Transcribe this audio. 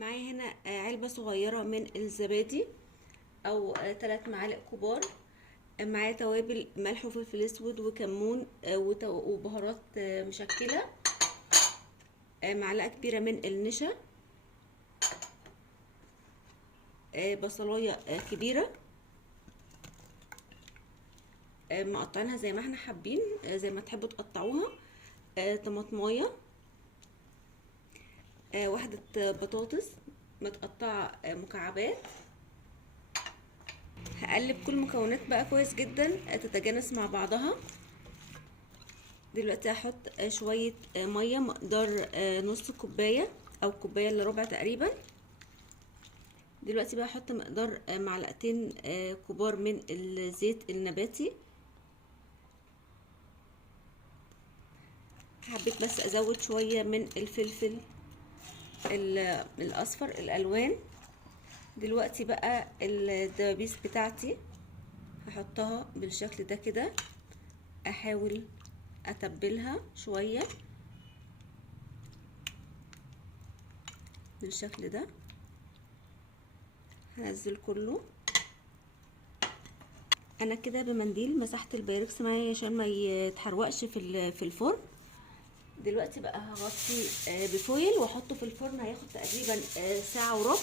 معايا هنا علبة صغيرة من الزبادي او 3 معالق كبار. معايا توابل ملح وفلفل اسود وكمون وبهارات مشكلة. معلقة كبيرة من النشا. بصلاية كبيرة مقطعينها زي ما احنا حابين، زي ما تحبوا تقطعوها. طماطمايه، واحدة بطاطس متقطعة مكعبات. هقلب كل المكونات بقى كويس جدا تتجانس مع بعضها. دلوقتي هحط شوية مية مقدار نص كوباية او كوباية الا ربع تقريبا. دلوقتي بقى هحط مقدار معلقتين كبار من الزيت النباتي. حبيت بس ازود شوية من الفلفل الاصفر الالوان. دلوقتي بقى الدبابيس بتاعتي هحطها بالشكل ده كده، احاول اتبلها شوية بالشكل ده. هنزل كله. انا كده بمنديل مسحت البايركس معايا عشان ما يتحرقش في الفرن. دلوقتي بقى هغطي بفويل واحطه في الفرن، هياخد تقريبا ساعة وربع.